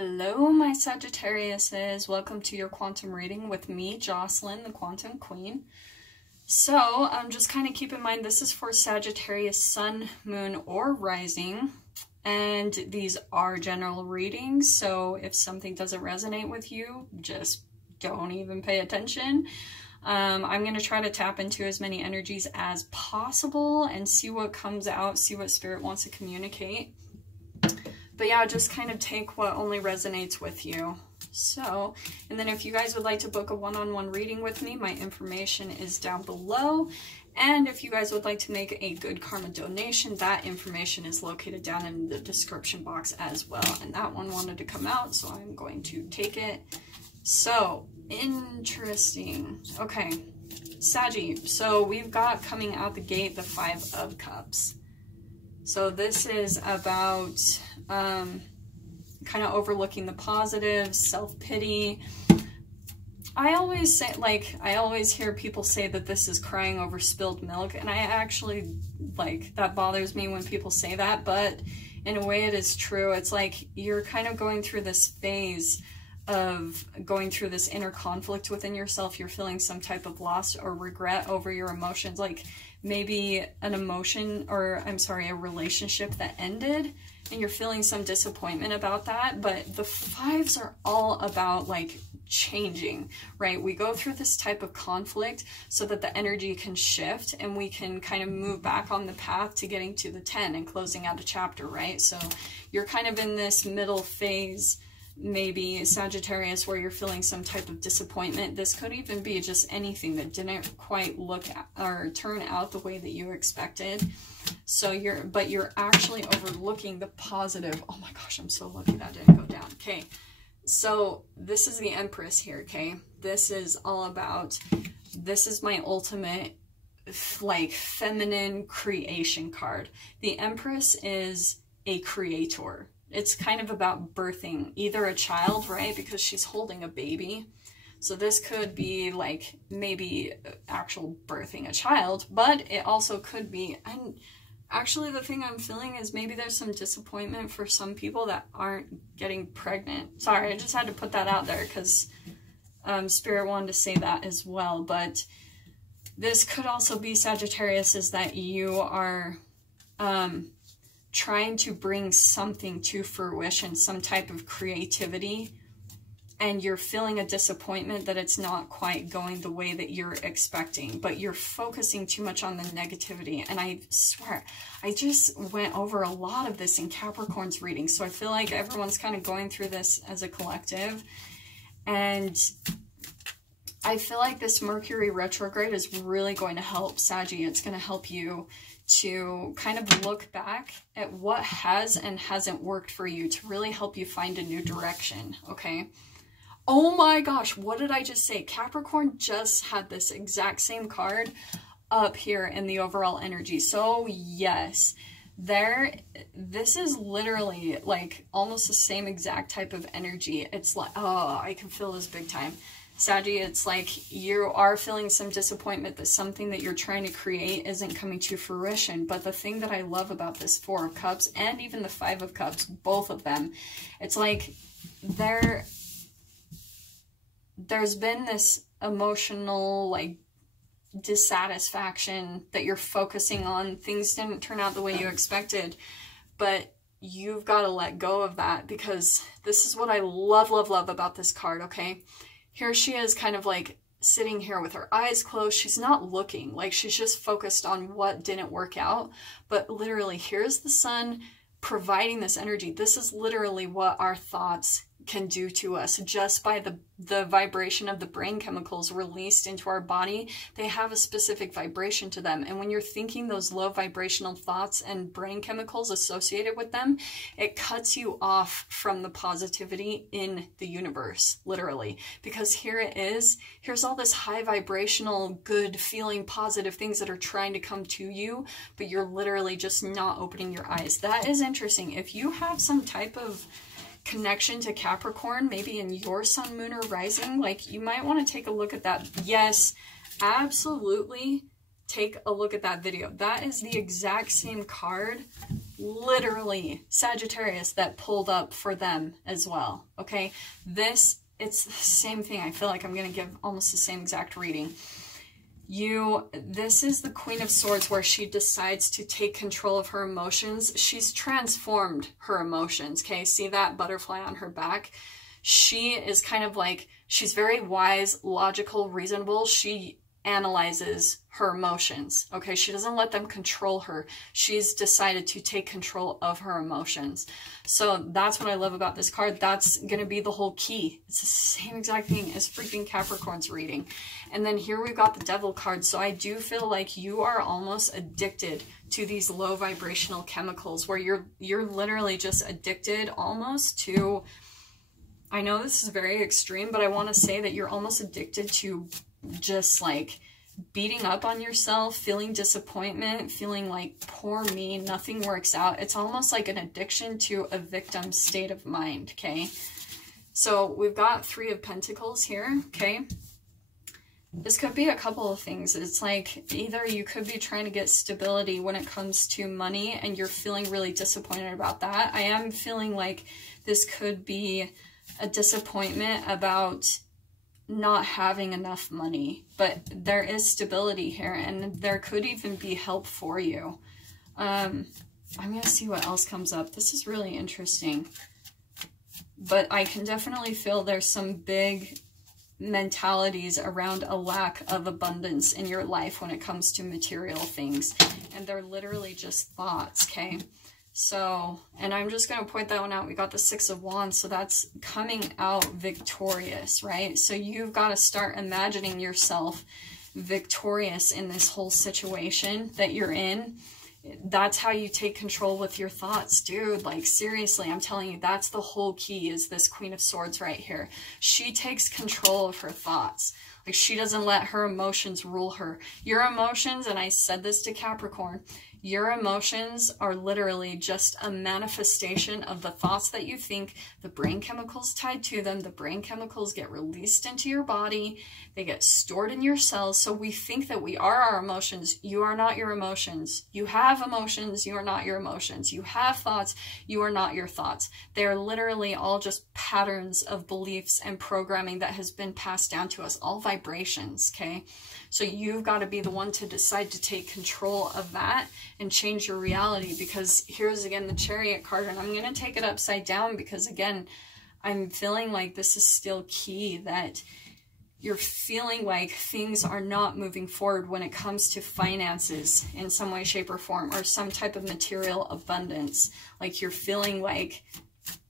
Hello, my Sagittariuses. Welcome to your quantum reading with me, Jocelyn, the Quantum Queen. So, just kind of keep in mind, this is for Sagittarius Sun, Moon, or Rising. And these are general readings, so if something doesn't resonate with you, just don't even pay attention. I'm going to try to tap into as many energies as possible and see what comes out, see what Spirit wants to communicate. But yeah, just kind of take what only resonates with you. So, and then if you guys would like to book a one-on-one reading with me, my information is down below. And if you guys would like to make a good karma donation, that information is located down in the description box as well. And that one wanted to come out, so I'm going to take it. So, interesting. Okay, Saggy. So we've got coming out the gate the Five of Cups. So this is about kind of overlooking the positives, self-pity. I always say, I always hear people say that this is crying over spilled milk, and I actually, that bothers me when people say that, but in a way it is true. It's like you're kind of going through this phase of going through this inner conflict within yourself. You're feeling some type of loss or regret over your emotions, like maybe an emotion, or I'm sorry, a relationship that ended, and you're feeling some disappointment about that. But the fives are all about changing, right? We go through this type of conflict so that the energy can shift and we can kind of move back on the path to getting to the 10 and closing out a chapter, right? So you're kind of in this middle phase, maybe Sagittarius, where you're feeling some type of disappointment. This could even be just anything that didn't quite look at, or turn out the way that you expected. So you're actually overlooking the positive. Oh my gosh, I'm so lucky that didn't go down. Okay, so this is the Empress here. Okay, this is all about, this is my ultimate feminine creation card. The Empress is a creator. It's kind of about birthing either a child, right? Because she's holding a baby. So this could be maybe actual birthing a child, but it also could be, and actually the thing I'm feeling is maybe there's some disappointment for some people that aren't getting pregnant. Sorry, I just had to put that out there because Spirit wanted to say that as well. But this could also be, Sagittarius, is that you are trying to bring something to fruition, some type of creativity, and you're feeling a disappointment that it's not quite going the way that you're expecting, but you're focusing too much on the negativity. And I swear, I just went over a lot of this in Capricorn's reading, so I feel like everyone's kind of going through this as a collective. And I feel like this Mercury retrograde is really going to help Saggy. It's going to help you to kind of look back at what has and hasn't worked for you to really help you find a new direction, okay? Oh my gosh, what did I just say? Capricorn just had this exact same card up here in the overall energy. So yes, this is literally almost the same exact type of energy. It's like, oh, I can feel this big time. Saggy, it's like you are feeling some disappointment that something that you're trying to create isn't coming to fruition. But the thing that I love about this Four of Cups and even the Five of Cups, both of them, it's like there's been this emotional dissatisfaction that you're focusing on. Things didn't turn out the way you expected, but you've got to let go of that, because this is what I love about this card, okay? Here she is kind of sitting here with her eyes closed. She's not looking, she's just focused on what didn't work out. But literally, here's the sun providing this energy. This is literally what our thoughts can do to us just by the vibration of the brain chemicals released into our body. They have a specific vibration to them, and when you're thinking those low vibrational thoughts and brain chemicals associated with them, it cuts you off from the positivity in the universe, literally. Because here's all this high vibrational, good feeling, positive things that are trying to come to you, but you're literally just not opening your eyes. That is interesting. If you have some type of connection to Capricorn, maybe in your sun, moon, or rising, you might want to take a look at that. Yes, absolutely take a look at that video. That is the exact same card literally Sagittarius that pulled up for them as well, okay? It's the same thing. I feel like I'm going to give almost the same exact reading. This is the Queen of Swords, where she decides to take control of her emotions. She's transformed her emotions, okay? See that butterfly on her back? She is kind of like, she's very wise, logical, reasonable. She analyzes her emotions, okay? She doesn't let them control her. She's decided to take control of her emotions. So that's what I love about this card. That's going to be the whole key. It's the same exact thing as freaking Capricorn's reading. And then here we've got the Devil card. So I do feel like you are almost addicted to these low vibrational chemicals, where you're literally just addicted almost to, I know this is very extreme, but I want to say that you're almost addicted to just like beating up on yourself, feeling disappointment, feeling like, poor me, nothing works out. It's almost like an addiction to a victim state of mind, okay? So we've got Three of Pentacles here, okay? This could be a couple of things. It's like either you could be trying to get stability when it comes to money and you're feeling really disappointed about that. I am feeling like this could be a disappointment about not having enough money, but there is stability here, and there could even be help for you. I'm gonna see what else comes up. This is really interesting, but I can definitely feel there's some big mentalities around a lack of abundance in your life when it comes to material things, and they're literally just thoughts, okay? So, and I'm just going to point that one out. We got the Six of Wands, so that's coming out victorious, right? So you've got to start imagining yourself victorious in this whole situation that you're in. That's how you take control with your thoughts, dude. Like, seriously, I'm telling you, that's the whole key, is this Queen of Swords right here. She takes control of her thoughts. Like, she doesn't let her emotions rule her. Your emotions, and I said this to Capricorn, your emotions are literally just a manifestation of the thoughts that you think, the brain chemicals tied to them. The brain chemicals get released into your body. They get stored in your cells. So we think that we are our emotions. You are not your emotions. You have emotions. You are not your emotions. You have thoughts. You are not your thoughts. They are literally all just patterns of beliefs and programming that has been passed down to us, all vibrations, okay? So you've got to be the one to decide to take control of that and change your reality, because here's again the Chariot card, and I'm going to take it upside down because again, I'm feeling like this is still key, that you're feeling like things are not moving forward when it comes to finances in some way, shape, or form, or some type of material abundance. Like you're feeling like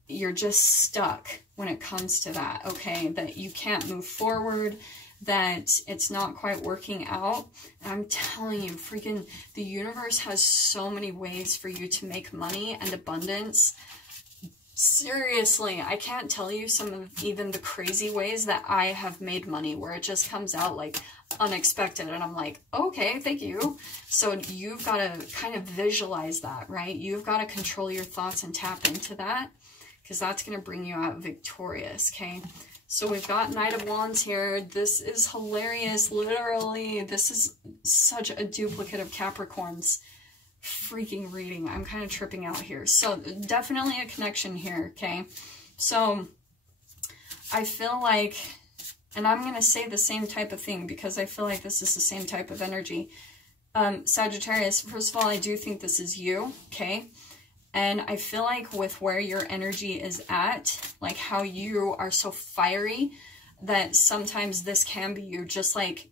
you're just stuck when it comes to that, okay? That you can't move forward, that it's not quite working out. And I'm telling you, freaking the universe has so many ways for you to make money and abundance. Seriously, I can't tell you some of even the crazy ways that I have made money, where it just comes out like unexpected and I'm like, okay, thank you. So you've got to kind of visualize that, right? You've got to control your thoughts and tap into that, because that's going to bring you out victorious, okay? So we've got Knight of Wands here. This is hilarious, literally. This is such a duplicate of Capricorn's freaking reading. I'm kind of tripping out here. So definitely a connection here, okay? So I feel like, and I'm going to say the same type of thing because I feel like this is the same type of energy. Sagittarius, first of all, I do think this is you, okay? And I feel like with where your energy is at, like how you are so fiery, that sometimes this can be you. Just like,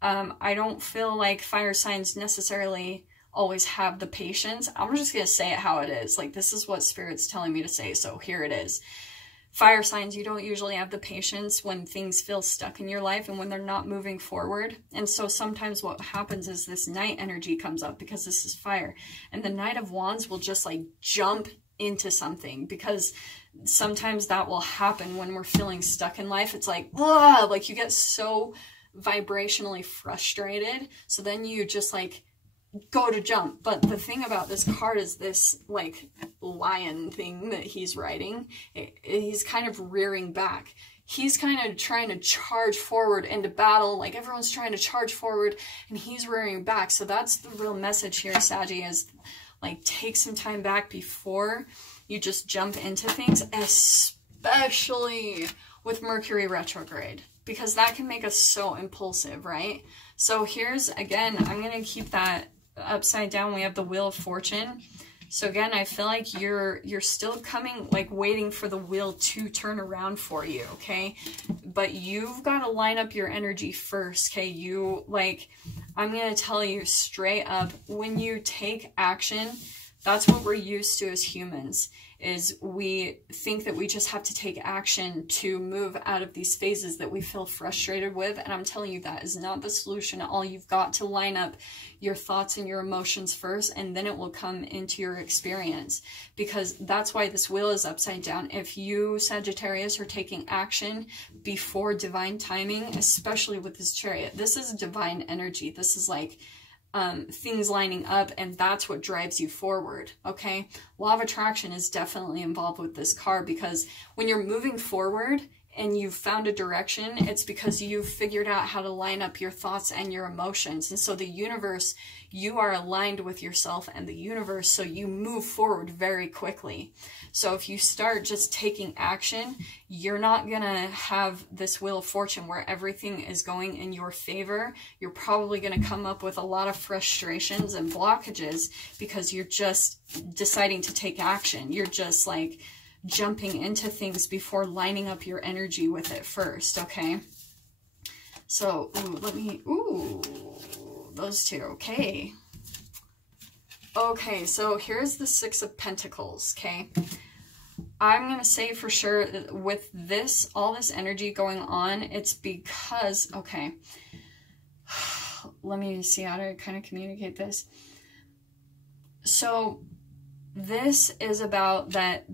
I don't feel like fire signs necessarily always have the patience. I'm just going to say it how it is. Like, this is what Spirit's telling me to say, so here it is. Fire signs, you don't usually have the patience when things feel stuck in your life and when they're not moving forward. And so sometimes what happens is this night energy comes up because this is fire. And the Knight of Wands will just like jump into something, because sometimes that will happen when we're feeling stuck in life. It's like, ugh, like you get so vibrationally frustrated. So then you just like go to jump. But the thing about this card is this like lion thing that he's riding, he's kind of rearing back. He's kind of trying to charge forward into battle, like everyone's trying to charge forward and he's rearing back. So that's the real message here, Saggy, is Like, take some time back before you just jump into things, especially with Mercury retrograde, because that can make us so impulsive, right? So here's, again, I'm going to keep that upside down. We have the Wheel of Fortune. So again, I feel like you're still coming, like waiting for the wheel to turn around for you, okay? But you've got to line up your energy first, okay? You, like, I'm going to tell you straight up, when you take action, that's what we're used to as humans, is we think that we just have to take action to move out of these phases that we feel frustrated with. And I'm telling you, that is not the solution at all. You've got to line up your thoughts and your emotions first, and then it will come into your experience, because that's why this wheel is upside down. If you, Sagittarius, are taking action before divine timing, especially with this Chariot, this is divine energy. This is like things lining up, and that's what drives you forward, okay? Law of attraction is definitely involved with this card, because when you're moving forward and you've found a direction, it's because you've figured out how to line up your thoughts and your emotions. And so the universe, you are aligned with yourself and the universe, so you move forward very quickly. So if you start just taking action, you're not going to have this Wheel of Fortune where everything is going in your favor. You're probably going to come up with a lot of frustrations and blockages because you're just deciding to take action. You're just like jumping into things before lining up your energy with it first, okay? So, those two, okay. Okay, so here's the Six of Pentacles, okay? I'm going to say for sure that with this, all this energy going on, it's because, okay, let me see how to kind of communicate this. So this is about that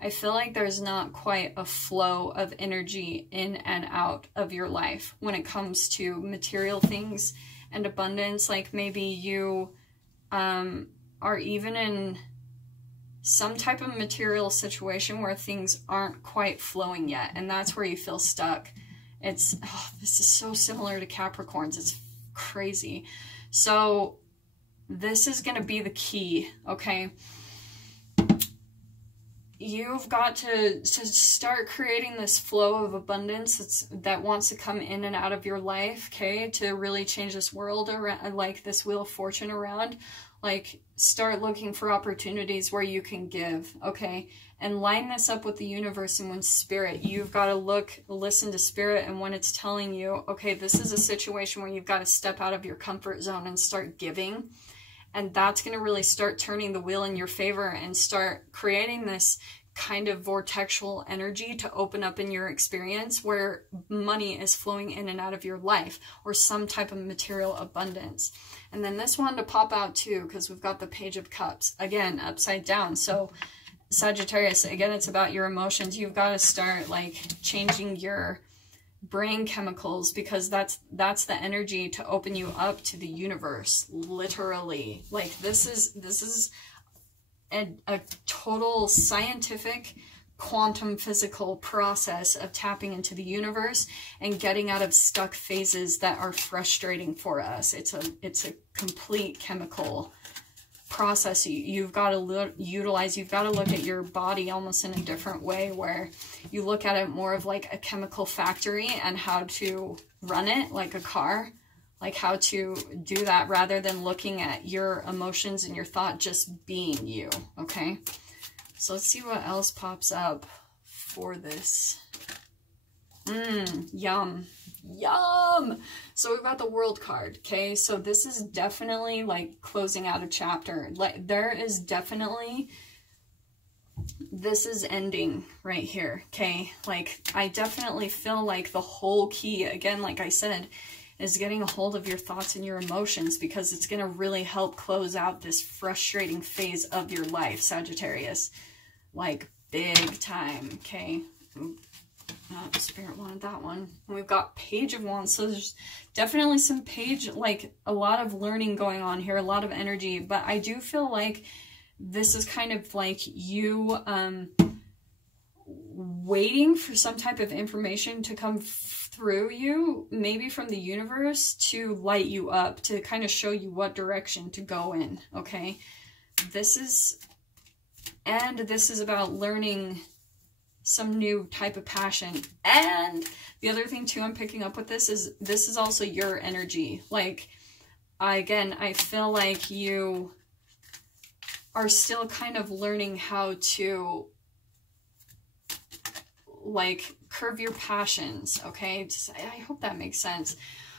I feel like there's not quite a flow of energy in and out of your life when it comes to material things and abundance. Like maybe you are even in some type of material situation where things aren't quite flowing yet, and that's where you feel stuck. It's, oh, this is so similar to Capricorns. It's crazy. So this is going to be the key, okay? You've got to start creating this flow of abundance that wants to come in and out of your life, okay? To really change this world around, like this Wheel of Fortune around. Like, start looking for opportunities where you can give, okay? And line this up with the universe and with spirit. You've got to listen to spirit, and when it's telling you, okay, this is a situation where you've got to step out of your comfort zone and start giving. And that's going to really start turning the wheel in your favor and start creating this kind of vortexual energy to open up in your experience where money is flowing in and out of your life, or some type of material abundance. And then this one to pop out too, because we've got the Page of Cups, again, upside down. So Sagittarius, again, it's about your emotions. You've got to start like changing your brain chemicals, because that's the energy to open you up to the universe, literally. Like this is a total scientific quantum physical process of tapping into the universe and getting out of stuck phases that are frustrating for us. It's a complete chemical process you've got to utilize. You've got to look at your body almost in a different way, where you look at it more of like a chemical factory and how to run it like a car, like how to do that, rather than looking at your emotions and your thought just being you, okay? So let's see what else pops up for this. Yum. Yum! So we've got the World card, okay? So this is definitely like closing out a chapter. Like there is definitely, this is ending right here, okay? Like I definitely feel like the whole key, again, like I said, is getting a hold of your thoughts and your emotions, because it's going to really help close out this frustrating phase of your life, Sagittarius. Like big time, okay? Oh, Spirit wanted that one. And we've got Page of Wands, so there's definitely some like a lot of learning going on here, a lot of energy, but I do feel like this is kind of like you waiting for some type of information to come through you, maybe from the universe, to light you up, to kind of show you what direction to go in, okay? this is about learning some new type of passion. And the other thing too I'm picking up with this is also your energy. Like, I feel like you are still kind of learning how to, like, curve your passions, okay? I hope that makes sense.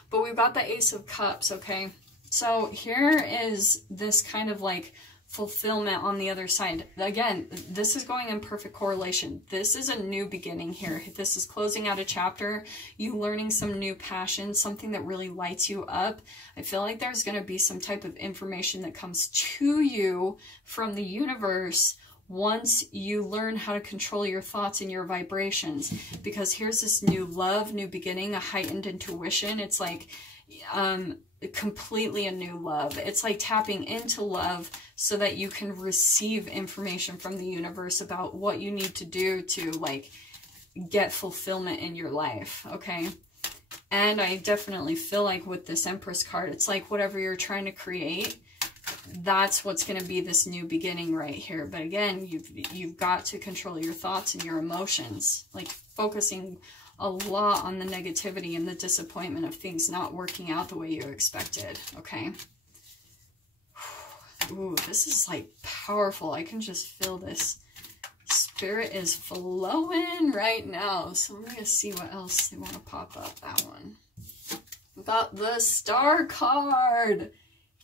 But we've got the Ace of Cups, okay? So here is this kind of like fulfillment on the other side. Again, this is going in perfect correlation. This is a new beginning here. This is closing out a chapter, you learning some new passion, something that really lights you up. I feel like there's going to be some type of information that comes to you from the universe once you learn how to control your thoughts and your vibrations, because here's this new love, new beginning, a heightened intuition. It's like completely a new love. It's like tapping into love so that you can receive information from the universe about what you need to do to, like, get fulfillment in your life, okay? And I definitely feel like with this Empress card, it's like whatever you're trying to create, that's what's going to be this new beginning right here. But again, you've got to control your thoughts and your emotions, like focusing a lot on the negativity and the disappointment of things not working out the way you expected, okay? Ooh, this is like powerful. I can just feel this. Spirit is flowing right now. So I'm going to see what else they want to pop up. That one. We got the Star card.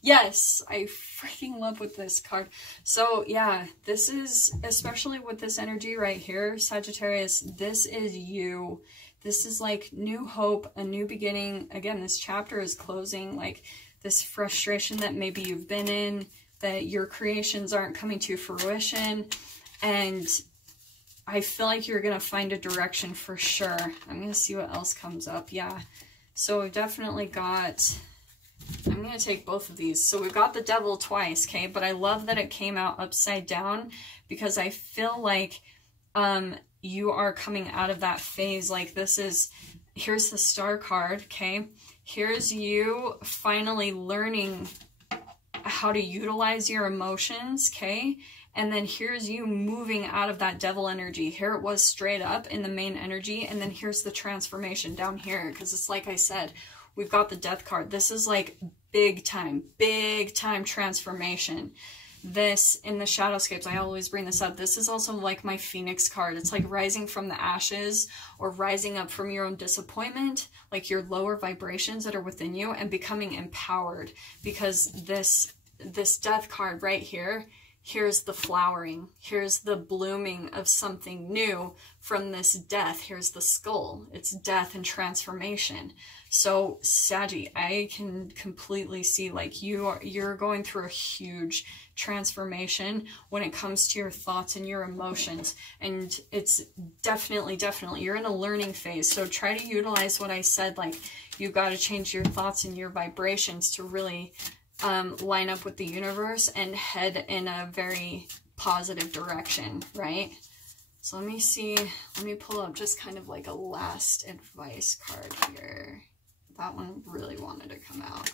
Yes, I freaking love with this card. So yeah, this is, especially with this energy right here, Sagittarius, this is you. This is like new hope, a new beginning. Again, this chapter is closing, like this frustration that maybe you've been in, that your creations aren't coming to fruition. And I feel like you're going to find a direction for sure. I'm going to see what else comes up. Yeah. So we've definitely got, I'm going to take both of these. So we've got the Devil twice, okay? But I love that it came out upside down, because I feel like you are coming out of that phase. Like, this is, here's the Star card, okay? Here's you finally learning how to utilize your emotions, okay? And then here's you moving out of that Devil energy. Here it was straight up in the main energy, and then here's the transformation down here, because it's like I said, we've got the Death card. This is like big time transformation. This, in the Shadowscapes, I always bring this up, this is also like my Phoenix card. It's like rising from the ashes, or rising up from your own disappointment, like your lower vibrations that are within you, and becoming empowered. Because this Death card right here, here's the flowering, here's the blooming of something new from this death. Here's the skull, it's death and transformation. So Saggy, I can completely see like you're going through a huge transformation when it comes to your thoughts and your emotions, and it's definitely you're in a learning phase. So try to utilize what I said, like you got to change your thoughts and your vibrations to really line up with the universe and head in a very positive direction, right? So let me see, let me pull up just kind of like a last advice card here. That one really wanted to come out.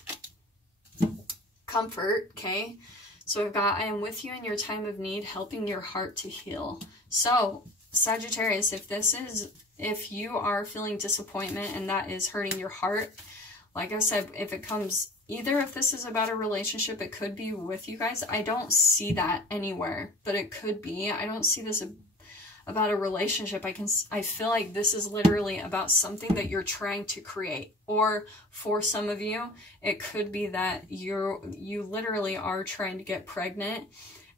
Comfort, okay? So we've got, I am with you in your time of need, helping your heart to heal. So Sagittarius, if you are feeling disappointment and that is hurting your heart, like I said, if it comes, either if this is about a relationship, it could be with you guys. I don't see that anywhere, but it could be. I don't see this about a relationship. I feel like this is literally about something that you're trying to create. Or for some of you, it could be that you literally are trying to get pregnant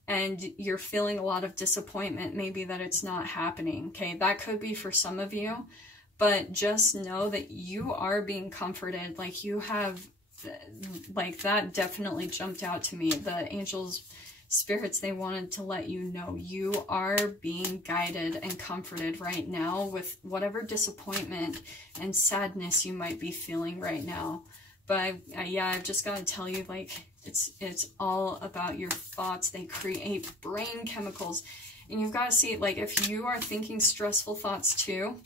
and you're feeling a lot of disappointment, maybe that it's not happening. Okay, that could be for some of you, but just know that you are being comforted. Like you have, like that definitely jumped out to me. The angels, spirits, they wanted to let you know you are being guided and comforted right now with whatever disappointment and sadness you might be feeling right now. But yeah, I've just got to tell you, like, it's all about your thoughts. They create brain chemicals, and you've got to see, like, if you are thinking stressful thoughts too,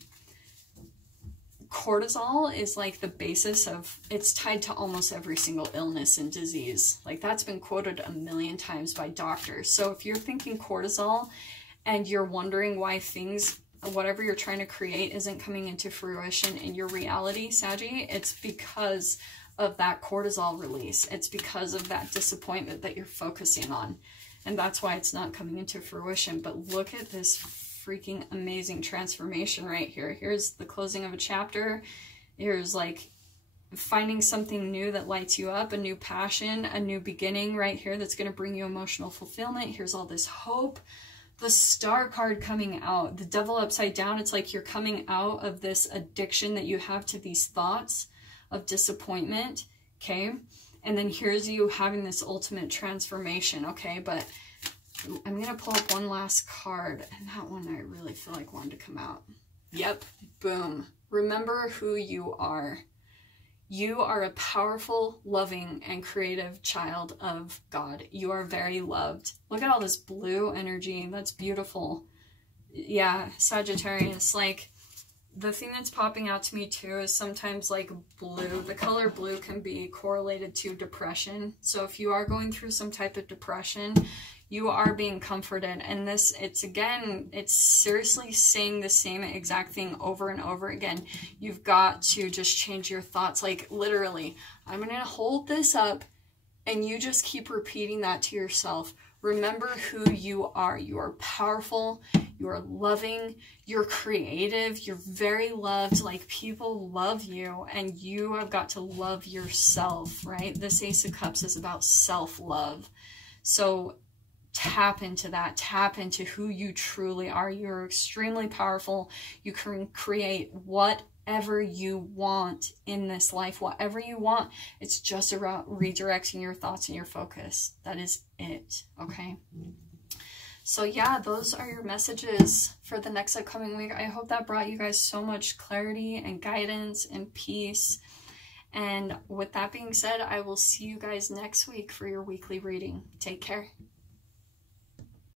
cortisol is like the basis of, it's tied to almost every single illness and disease. Like that's been quoted 1,000,000 times by doctors. So if you're thinking cortisol and you're wondering why things, whatever you're trying to create isn't coming into fruition in your reality, Saggy, it's because of that cortisol release. It's because of that disappointment that you're focusing on. And that's why it's not coming into fruition. But look at this freaking amazing transformation right here. Here's the closing of a chapter. Here's like finding something new that lights you up, a new passion, a new beginning right here that's going to bring you emotional fulfillment. Here's all this hope. The Star card coming out, the Devil upside down. It's like you're coming out of this addiction that you have to these thoughts of disappointment, okay? And then here's you having this ultimate transformation, okay? But I'm going to pull up one last card, and that one I really feel like wanted to come out. Yep, boom. Remember who you are. You are a powerful, loving, and creative child of God. You are very loved. Look at all this blue energy. That's beautiful. Yeah, Sagittarius, like, the thing that's popping out to me too is sometimes like blue, the color blue can be correlated to depression. So if you are going through some type of depression, you are being comforted. And this, it's again, it's seriously saying the same exact thing over and over again. You've got to just change your thoughts. Like literally, I'm going to hold this up and you just keep repeating that to yourself. Remember who you are. You are powerful. You are loving. You're creative. You're very loved. Like people love you and you have got to love yourself, right? This Ace of Cups is about self-love. So tap into that. Tap into who you truly are. You're extremely powerful. You can create whatever you want in this life, whatever you want. It's just about redirecting your thoughts and your focus. That is it, okay? So yeah, those are your messages for the next upcoming week. I hope that brought you guys so much clarity and guidance and peace. And with that being said, I will see you guys next week for your weekly reading. Take care.